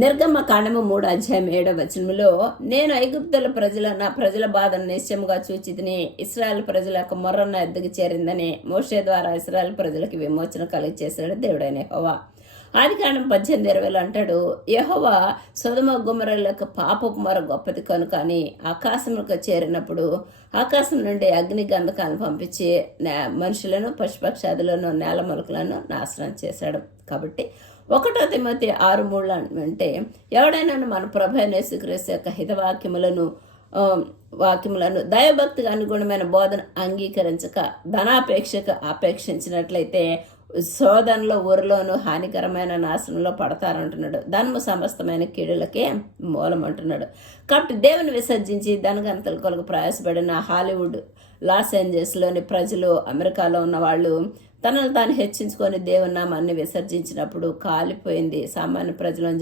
నిర్గమకాండము 3:7 నేను ఐగుప్తుల నా ప్రజల బాధను నిశ్చయముగా చూచితిని. ఇశ్రాయేల్ ప్రజల యొక్క మొర్ర నా ఎద్దుకు చేరిందని మోషే ద్వారా ఇశ్రాయేల్ ప్రజలకు విమోచన కలిగి చేశాడు దేవుడైన యెహోవా. ఆదికాండం 18:20 అంటాడు, యెహోవా సొదొమ గొమొర్రాల యొక్క పాపపు మొర గొప్పది కనుక అని ఆకాశములకు చేరినప్పుడు ఆకాశం నుండి అగ్ని గంధకాలను పంపించి మనుషులను పశుపక్షాదులను నేల మొలకలను నాశనం చేశాడు. కాబట్టి 1 తిమోతి 6:3 అంటే ఎవడైనా మన ప్రభు అయిన యేసుక్రీస్తు యొక్క హితవాక్యములను దైవభక్తికి అనుగుణమైన బోధన అంగీకరించక ధనాపేక్షకు ఆపేక్షించినట్లయితే శోధనలో ఊరిలోను హానికరమైన నాశనంలో పడతారంటున్నాడు. ధనము సమస్తమైన కీడులకే మూలం అంటున్నాడు. కాబట్టి దేవుని విసర్జించి ధనఘనతల కొరకు ప్రయాసపడిన హాలీవుడ్, లాస్ ఏంజల్స్లోని ప్రజలు, అమెరికాలో ఉన్న వాళ్ళు తనను తాను హెచ్చించుకొని దేవుని నామాన్ని విసర్జించినప్పుడు కాలిపోయింది సామాన్య ప్రజలను